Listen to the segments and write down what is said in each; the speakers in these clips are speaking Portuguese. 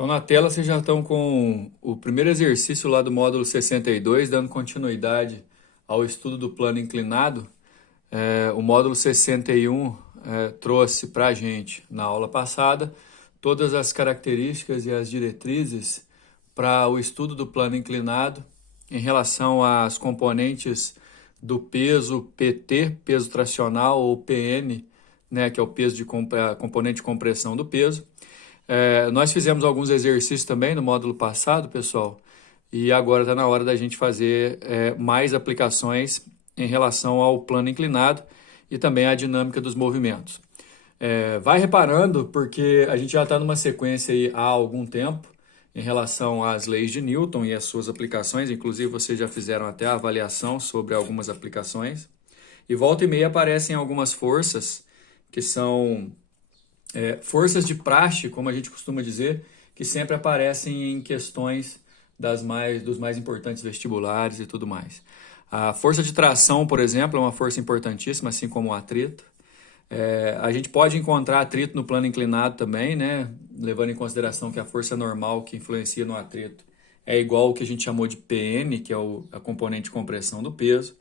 Então, na tela, vocês já estão com o primeiro exercício lá do módulo 62, dando continuidade ao estudo do plano inclinado. O módulo 61 trouxe para a gente, na aula passada, todas as características e as diretrizes para o estudo do plano inclinado em relação às componentes do peso PT, peso tracional, ou PN, né, que é o peso a componente de compressão do peso. Nós fizemos alguns exercícios também no módulo passado, pessoal, e agora está na hora da gente fazer mais aplicações em relação ao plano inclinado e também à dinâmica dos movimentos. Vai reparando, porque a gente já está numa sequência aí há algum tempo em relação às leis de Newton e as suas aplicações, inclusive vocês já fizeram até a avaliação sobre algumas aplicações, e volta e meia aparecem algumas forças que são forças de praxe, como a gente costuma dizer, que sempre aparecem em questões dos mais importantes vestibulares e tudo mais. A força de tração, por exemplo, é uma força importantíssima, assim como o atrito. A gente pode encontrar atrito no plano inclinado também, né? Levando em consideração que a força normal que influencia no atrito é igual ao que a gente chamou de PN, que é a componente de compressão do peso.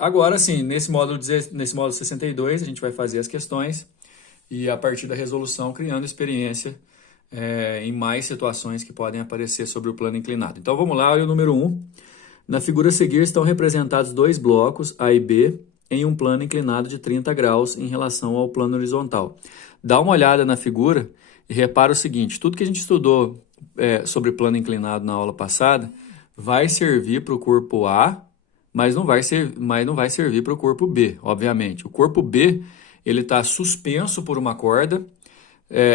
Agora, sim, nesse módulo 62, a gente vai fazer as questões e, a partir da resolução, criando experiência em mais situações que podem aparecer sobre o plano inclinado. Então, vamos lá, olha o número 1. Na figura a seguir estão representados dois blocos, A e B, em um plano inclinado de 30 graus em relação ao plano horizontal. Dá uma olhada na figura e repara o seguinte: tudo que a gente estudou sobre plano inclinado na aula passada vai servir para o corpo A, mas não vai servir para o corpo B, obviamente. O corpo B ele está suspenso por uma corda,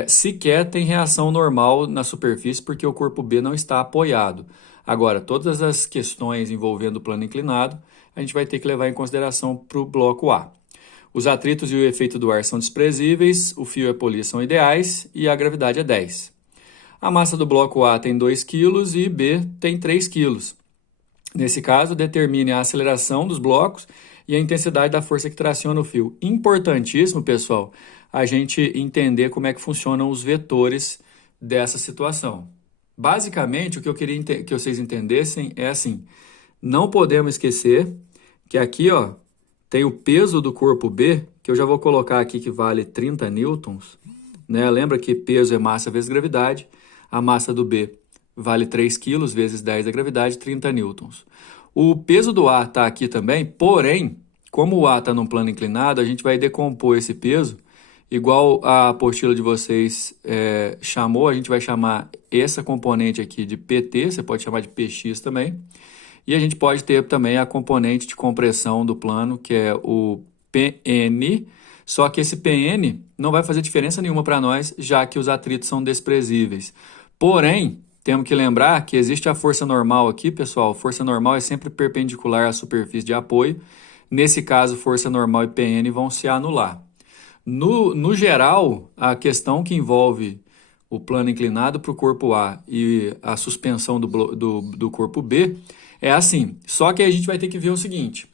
sequer tem reação normal na superfície, porque o corpo B não está apoiado. Agora, todas as questões envolvendo o plano inclinado, a gente vai ter que levar em consideração para o bloco A. Os atritos e o efeito do ar são desprezíveis, o fio e a polia são ideais e a gravidade é 10. A massa do bloco A tem 2 kg e B tem 3 kg. Nesse caso, determine a aceleração dos blocos e a intensidade da força que traciona o fio. Importantíssimo, pessoal, a gente entender como é que funcionam os vetores dessa situação. Basicamente, o que eu queria que vocês entendessem é assim: não podemos esquecer que aqui, ó, tem o peso do corpo B, que eu já vou colocar aqui que vale 30 newtons, né? Lembra que peso é massa vezes gravidade. A massa do B vale 3 kg vezes 10 da gravidade, 30 newtons. O peso do A está aqui também, porém, como o A está num plano inclinado, a gente vai decompor esse peso, igual a apostila de vocês chamou, a gente vai chamar essa componente aqui de PT, você pode chamar de PX também, e a gente pode ter também a componente de compressão do plano, que é o PN, só que esse PN não vai fazer diferença nenhuma para nós, já que os atritos são desprezíveis. Porém, temos que lembrar que existe a força normal aqui, pessoal. Força normal é sempre perpendicular à superfície de apoio. Nesse caso, força normal e PN vão se anular. No geral, a questão que envolve o plano inclinado para o corpo A e a suspensão do corpo B é assim. Só que a gente vai ter que ver o seguinte: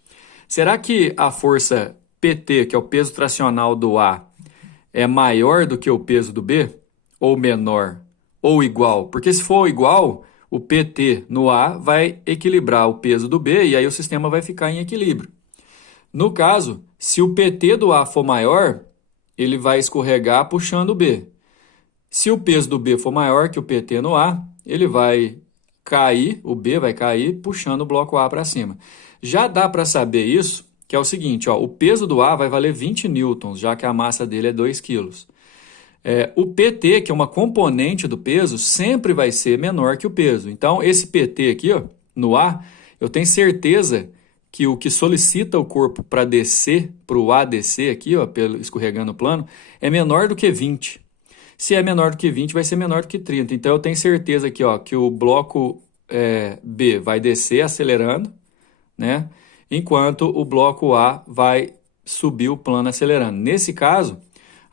será que a força PT, que é o peso tracional do A, é maior do que o peso do B? Ou menor? Ou igual? Porque se for igual, o PT no A vai equilibrar o peso do B e aí o sistema vai ficar em equilíbrio. No caso, se o PT do A for maior, ele vai escorregar puxando o B. Se o peso do B for maior que o PT no A, ele vai cair, o B vai cair puxando o bloco A para cima. Já dá para saber isso, que é o seguinte, ó, o peso do A vai valer 20 newtons, já que a massa dele é 2 kg. O PT, que é uma componente do peso, sempre vai ser menor que o peso. Então, esse PT aqui, ó, no A, eu tenho certeza que o que solicita o corpo para descer, para o A descer aqui, ó, escorregando o plano, é menor do que 20. Se é menor do que 20, vai ser menor do que 30. Então, eu tenho certeza aqui, ó, que o bloco B vai descer acelerando, né? Enquanto o bloco A vai subir o plano acelerando. Nesse caso,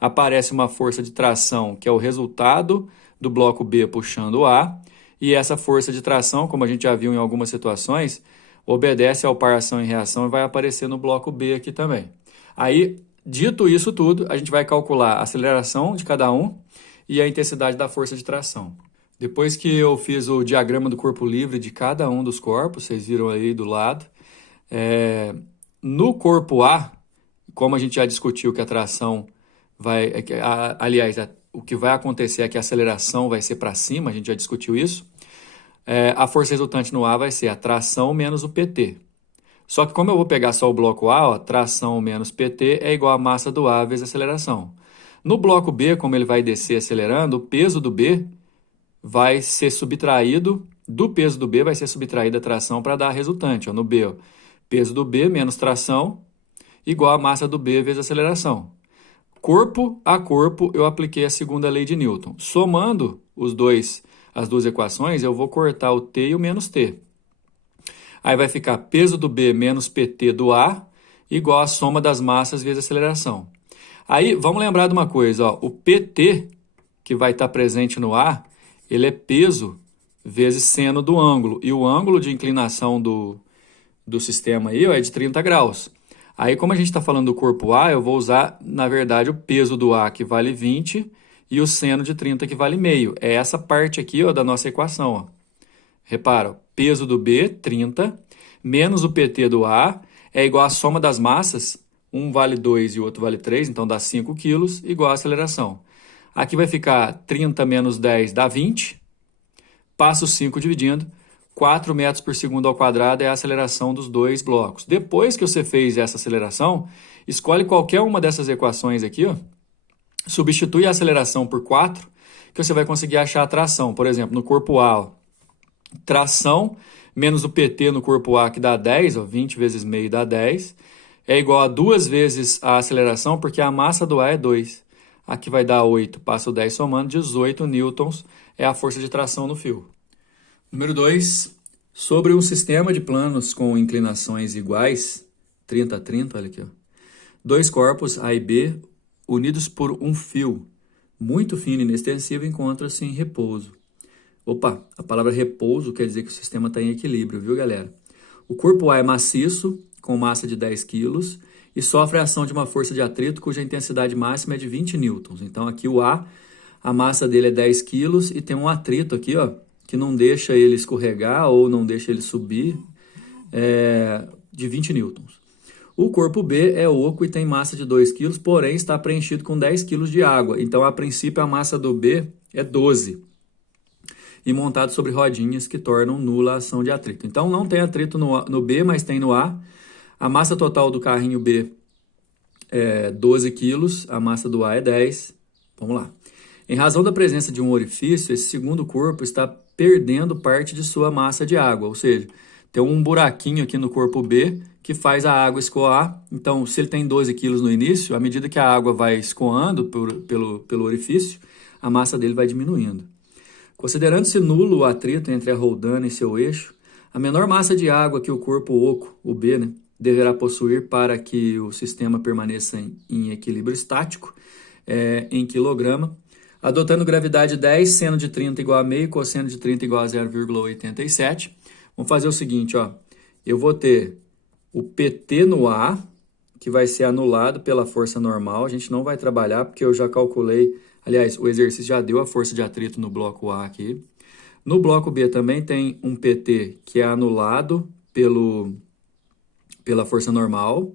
aparece uma força de tração, que é o resultado do bloco B puxando o A, e essa força de tração, como a gente já viu em algumas situações, obedece ao par ação e reação e vai aparecer no bloco B aqui também. Aí, dito isso tudo, a gente vai calcular a aceleração de cada um e a intensidade da força de tração. Depois que eu fiz o diagrama do corpo livre de cada um dos corpos, vocês viram aí do lado, no corpo A, como a gente já discutiu que a tração vai... Aliás, o que vai acontecer é que a aceleração vai ser para cima, a gente já discutiu isso. A força resultante no A vai ser a tração menos o PT. Só que como eu vou pegar só o bloco A, ó, tração menos PT é igual a massa do A vezes a aceleração. No bloco B, como ele vai descer acelerando, o peso do B vai ser subtraído, do peso do B vai ser subtraída a tração para dar a resultante. Ó, no B, ó, peso do B menos tração igual a massa do B vezes a aceleração. Corpo a corpo, eu apliquei a segunda lei de Newton. Somando as duas equações, eu vou cortar o T e o menos T. Aí vai ficar peso do B menos PT do A igual a soma das massas vezes a aceleração. Aí, vamos lembrar de uma coisa, ó, o PT, que vai estar presente no A, ele é peso vezes seno do ângulo. E o ângulo de inclinação do sistema aí, ó, é de 30 graus. Aí, como a gente está falando do corpo A, eu vou usar, na verdade, o peso do A, que vale 20, e o seno de 30, que vale meio. É essa parte aqui, ó, da nossa equação. Ó. Repara, ó, peso do B, 30, menos o PT do A, é igual à soma das massas, um vale 2 e o outro vale 3, então dá 5 quilos, igual a aceleração. Aqui vai ficar 30 menos 10 dá 20, passo 5 dividindo, 4 metros por segundo ao quadrado é a aceleração dos dois blocos. Depois que você fez essa aceleração, escolhe qualquer uma dessas equações aqui, ó, substitui a aceleração por 4, que você vai conseguir achar a tração. Por exemplo, no corpo A, ó, tração menos o PT no corpo A, que dá 10, ó, 20 vezes meio dá 10, é igual a 2 vezes a aceleração, porque a massa do A é 2. Aqui vai dar 8, passa o 10 somando, 18 newtons é a força de tração no fio. Número 2, sobre um sistema de planos com inclinações iguais, 30 a 30, olha aqui, ó, dois corpos A e B, unidos por um fio muito fino e inextensível, encontram-se em repouso. Opa, a palavra repouso quer dizer que o sistema está em equilíbrio, viu, galera? O corpo A é maciço, com massa de 10 kg, e sofre a ação de uma força de atrito cuja intensidade máxima é de 20 newtons. Então, aqui o A, a massa dele é 10 kg e tem um atrito aqui, ó, que não deixa ele escorregar ou não deixa ele subir, de 20 newtons. O corpo B é oco e tem massa de 2 kg, porém está preenchido com 10 kg de água. Então, a princípio, a massa do B é 12 e montado sobre rodinhas que tornam nula a ação de atrito. Então, não tem atrito no B, mas tem no A. A massa total do carrinho B é 12 kg, a massa do A é 10. Vamos lá. Em razão da presença de um orifício, esse segundo corpo está perdendo parte de sua massa de água, ou seja, tem um buraquinho aqui no corpo B que faz a água escoar. Então, se ele tem 12 kg no início, à medida que a água vai escoando pelo orifício, a massa dele vai diminuindo. Considerando-se nulo o atrito entre a roldana e seu eixo, a menor massa de água que o corpo oco, o B, né, deverá possuir para que o sistema permaneça em equilíbrio estático em quilograma, adotando gravidade 10, seno de 30 igual a meio, cosseno de 30 igual a 0,87. Vamos fazer o seguinte, ó, eu vou ter o PT no A, que vai ser anulado pela força normal, a gente não vai trabalhar porque eu já calculei, aliás, o exercício já deu a força de atrito no bloco A aqui. No bloco B também tem um PT que é anulado pela força normal,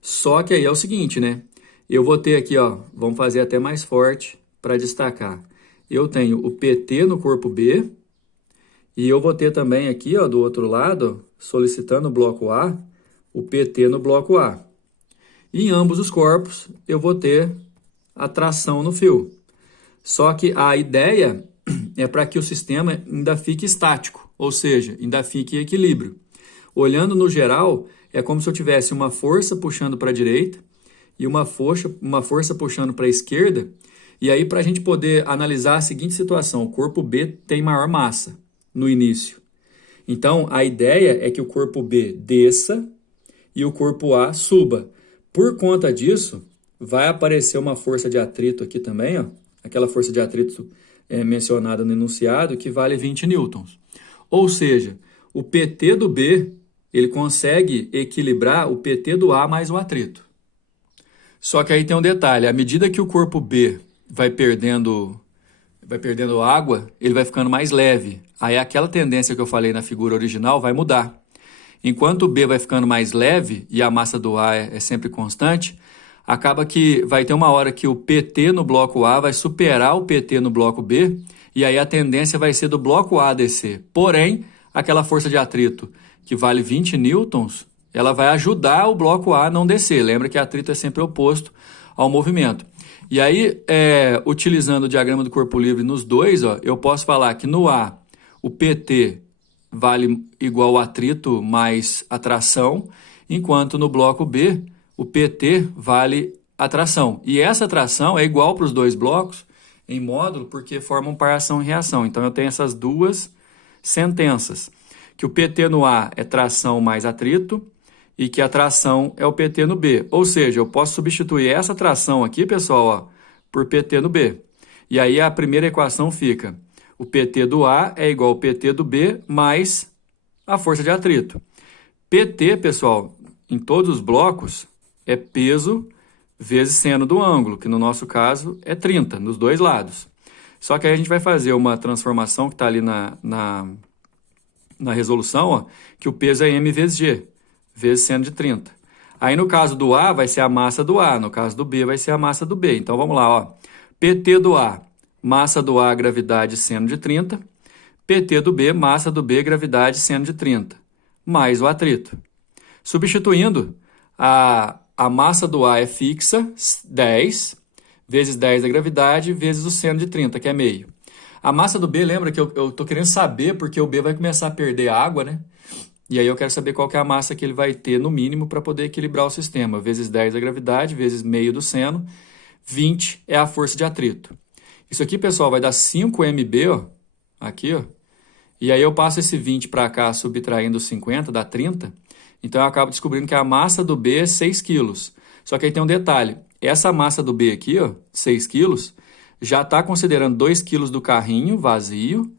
só que aí é o seguinte, né? Eu vou ter aqui, ó, vamos fazer até mais forte para destacar. Eu tenho o PT no corpo B e eu vou ter também aqui, ó, do outro lado, solicitando o bloco A, o PT no bloco A. E em ambos os corpos eu vou ter a tração no fio. Só que a ideia é para que o sistema ainda fique estático, ou seja, ainda fique em equilíbrio. Olhando no geral, é como se eu tivesse uma força puxando para a direita e uma força puxando para a esquerda. E aí, para a gente poder analisar a seguinte situação, o corpo B tem maior massa no início. Então, a ideia é que o corpo B desça e o corpo A suba. Por conta disso, vai aparecer uma força de atrito aqui também, ó, aquela força de atrito mencionada no enunciado, que vale 20 newtons. Ou seja, o PT do B, ele consegue equilibrar o PT do A mais o atrito. Só que aí tem um detalhe, à medida que o corpo B vai perdendo vai perdendo água, ele vai ficando mais leve. Aí aquela tendência que eu falei na figura original vai mudar. Enquanto o B vai ficando mais leve e a massa do A é sempre constante, acaba que vai ter uma hora que o PT no bloco A vai superar o PT no bloco B, e aí a tendência vai ser do bloco A descer. Porém, aquela força de atrito que vale 20 newtons, ela vai ajudar o bloco A a não descer. Lembra que atrito é sempre oposto ao movimento. E aí, utilizando o diagrama do corpo livre nos dois, ó, eu posso falar que no A, o PT vale igual ao atrito mais atração, enquanto no bloco B, o PT vale atração. E essa atração é igual para os dois blocos em módulo, porque formam par ação e reação. Então, eu tenho essas duas sentenças, que o PT no A é tração mais atrito, e que a tração é o PT no B. Ou seja, eu posso substituir essa tração aqui, pessoal, ó, por PT no B. E aí a primeira equação fica: o PT do A é igual ao PT do B mais a força de atrito. PT, pessoal, em todos os blocos, é peso vezes seno do ângulo, que no nosso caso é 30, nos dois lados. Só que aí a gente vai fazer uma transformação que está ali na resolução, ó, que o peso é M vezes G, vezes seno de 30. Aí no caso do A vai ser a massa do A, no caso do B vai ser a massa do B. Então vamos lá, ó. PT do A, massa do A, gravidade, seno de 30. PT do B, massa do B, gravidade, seno de 30. Mais o atrito. Substituindo, a massa do A é fixa, 10, vezes 10 da gravidade, vezes o seno de 30, que é meio. A massa do B, lembra que eu estou querendo saber, porque o B vai começar a perder água, né? E aí eu quero saber qual que é a massa que ele vai ter no mínimo para poder equilibrar o sistema. Vezes 10 da gravidade, vezes meio do seno, 20 é a força de atrito. Isso aqui, pessoal, vai dar 5 MB, ó, aqui, ó. E aí eu passo esse 20 para cá, subtraindo os 50, dá 30. Então eu acabo descobrindo que a massa do B é 6 quilos. Só que aí tem um detalhe. Essa massa do B aqui, ó, 6 quilos, já está considerando 2 quilos do carrinho vazio.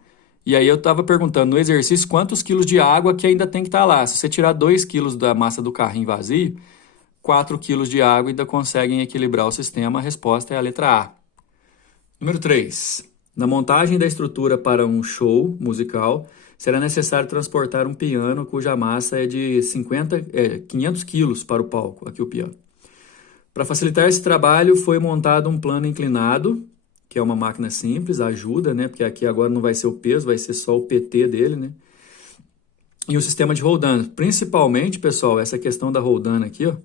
E aí eu estava perguntando no exercício quantos quilos de água que ainda tem que estar lá. Se você tirar 2 quilos da massa do carrinho vazio, 4 quilos de água ainda conseguem equilibrar o sistema. A resposta é a letra A. Número 3. Na montagem da estrutura para um show musical, será necessário transportar um piano cuja massa é de 500 quilos para o palco. Aqui o piano. Para facilitar esse trabalho, foi montado um plano inclinado, que é uma máquina simples, ajuda, né? Porque aqui agora não vai ser o peso, vai ser só o PT dele, né? E o sistema de roldana. Principalmente, pessoal, essa questão da roldana aqui, ó,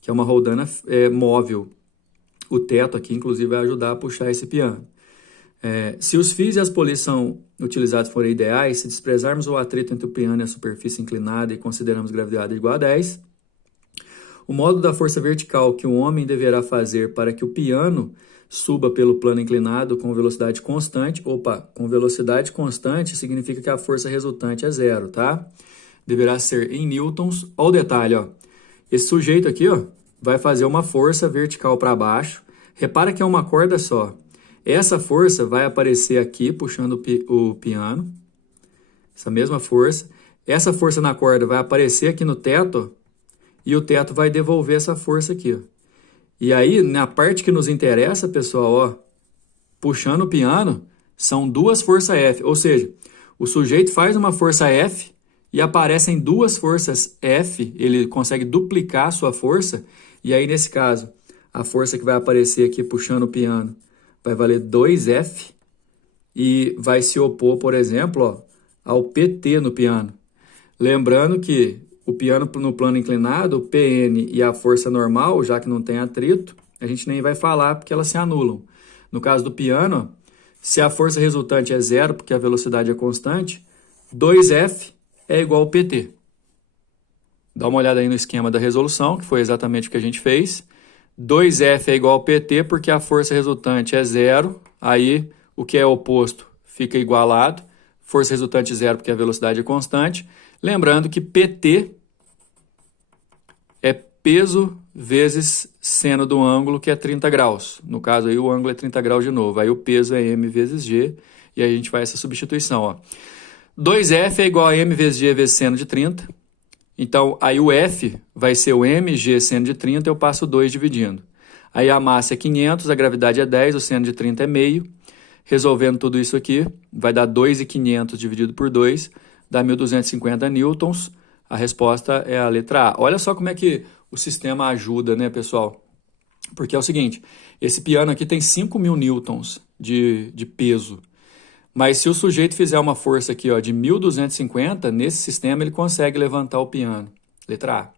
que é uma roldana móvel. O teto aqui, inclusive, vai ajudar a puxar esse piano. Se os fios e as polias são utilizados forem ideais, se desprezarmos o atrito entre o piano e a superfície inclinada e consideramos gravidade igual a 10, o módulo da força vertical que o homem deverá fazer para que o piano suba pelo plano inclinado com velocidade constante. Com velocidade constante significa que a força resultante é zero, tá? Deverá ser em newtons. Olha o detalhe, ó. Esse sujeito aqui, ó, vai fazer uma força vertical para baixo. Repara que é uma corda só. Essa força vai aparecer aqui, puxando o piano. Essa mesma força. Essa força na corda vai aparecer aqui no teto, ó, e o teto vai devolver essa força aqui, ó. E aí, na parte que nos interessa, pessoal, ó, puxando o piano, são duas forças F. Ou seja, o sujeito faz uma força F e aparecem duas forças F, ele consegue duplicar a sua força, e aí, nesse caso, a força que vai aparecer aqui puxando o piano vai valer 2F e vai se opor, por exemplo, ó, ao PT no piano. Lembrando que o piano no plano inclinado, o PN e a força normal, já que não tem atrito, a gente nem vai falar porque elas se anulam. No caso do piano, se a força resultante é zero, porque a velocidade é constante, 2F é igual ao PT. Dá uma olhada aí no esquema da resolução, que foi exatamente o que a gente fez. 2F é igual ao PT porque a força resultante é zero, aí o que é oposto fica igualado. Força resultante zero porque a velocidade é constante. Lembrando que PT é peso vezes seno do ângulo, que é 30 graus. No caso aí o ângulo é 30 graus de novo. Aí o peso é M vezes G, e aí a gente faz essa substituição, ó. 2F é igual a M vezes G vezes seno de 30. Então, aí o F vai ser o mg seno de 30, eu passo 2 dividindo. Aí a massa é 500, a gravidade é 10, o seno de 30 é meio. Resolvendo tudo isso aqui, vai dar 2.500 dividido por 2, dá 1.250 newtons. A resposta é a letra A. Olha só como é que o sistema ajuda, né, pessoal? Porque é o seguinte, esse piano aqui tem 5.000 newtons de peso. Mas se o sujeito fizer uma força aqui ó, de 1.250, nesse sistema ele consegue levantar o piano. Letra A.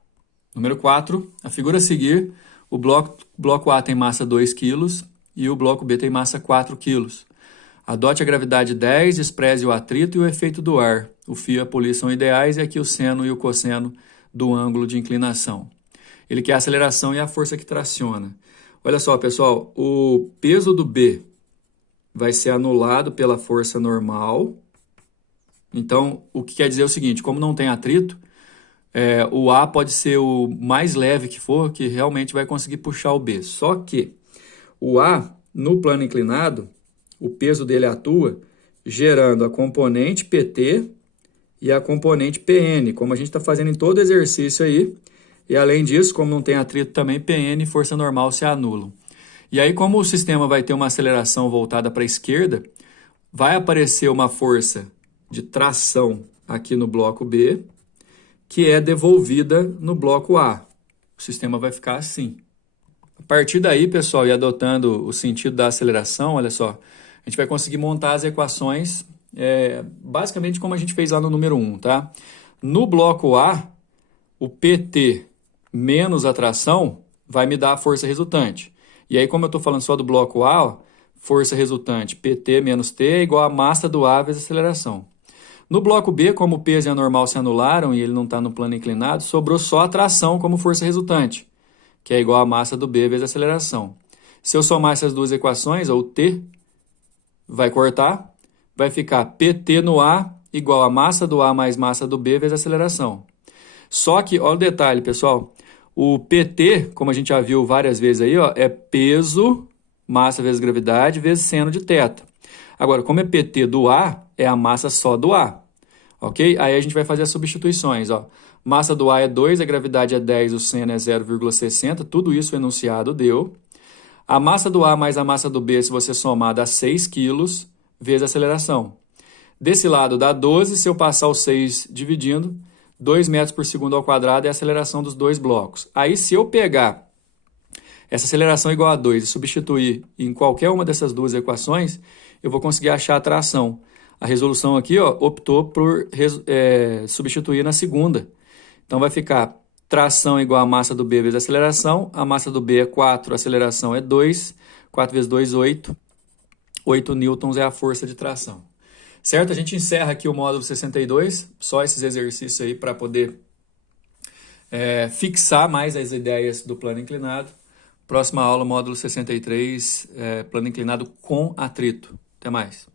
Número 4, a figura a seguir, o bloco A tem massa 2 kg e o bloco B tem massa 4 kg. Adote a gravidade 10, despreze o atrito e o efeito do ar. O fio e a poli são ideais e aqui o seno e o cosseno do ângulo de inclinação. Ele quer a aceleração e a força que traciona. Olha só, pessoal, o peso do B vai ser anulado pela força normal. Então, o que quer dizer é o seguinte, como não tem atrito, o A pode ser o mais leve que for, que realmente vai conseguir puxar o B. Só que o A, no plano inclinado, o peso dele atua gerando a componente PT e a componente PN, como a gente está fazendo em todo exercício aí. E além disso, como não tem atrito também, PN e força normal se anulam. E aí, como o sistema vai ter uma aceleração voltada para a esquerda, vai aparecer uma força de tração aqui no bloco B, que é devolvida no bloco A. O sistema vai ficar assim. A partir daí, pessoal, e adotando o sentido da aceleração, olha só, a gente vai conseguir montar as equações basicamente como a gente fez lá no número 1, tá? No bloco A, o PT menos a tração vai me dar a força resultante. E aí, como eu estou falando só do bloco A, ó, força resultante PT menos T é igual a massa do A vezes a aceleração. No bloco B, como o peso e a normal se anularam e ele não está no plano inclinado, sobrou só a tração como força resultante, que é igual a massa do B vezes a aceleração. Se eu somar essas duas equações, ou T vai cortar, vai ficar PT no A igual a massa do A mais massa do B vezes a aceleração. Só que, olha o detalhe, pessoal, o PT, como a gente já viu várias vezes aí, ó, é peso, massa vezes gravidade, vezes seno de θ. Agora, como é PT do A, é a massa só do A, ok? Aí a gente vai fazer as substituições, ó. Massa do A é 2, a gravidade é 10, o seno é 0,60, tudo isso o enunciado deu. A massa do A mais a massa do B, se você somar, dá 6 kg, vezes a aceleração. Desse lado dá 12, se eu passar o 6 dividindo, 2 metros por segundo ao quadrado é a aceleração dos dois blocos. Aí, se eu pegar essa aceleração igual a 2 e substituir em qualquer uma dessas duas equações, eu vou conseguir achar a tração. A resolução aqui ó, optou por substituir na segunda. Então, vai ficar tração igual a massa do B vezes a aceleração. A massa do B é 4, a aceleração é 2. 4 vezes 2, 8. 8 newtons é a força de tração. Certo? A gente encerra aqui o módulo 62, só esses exercícios aí para poder fixar mais as ideias do plano inclinado. Próxima aula, módulo 63, plano inclinado com atrito. Até mais.